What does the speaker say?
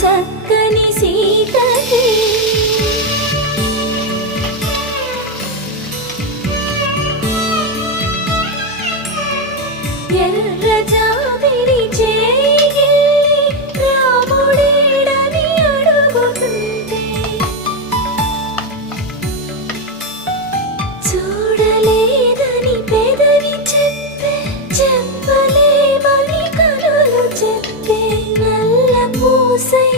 చక్కని సీతకి ఎర్ర జాబిలి చేయి రాముడేడని అడుగుతుంటే చూడలేదని పెదవి చెప్పే చెప్పలేమని కనులు చెప్పే నల్ల పూసై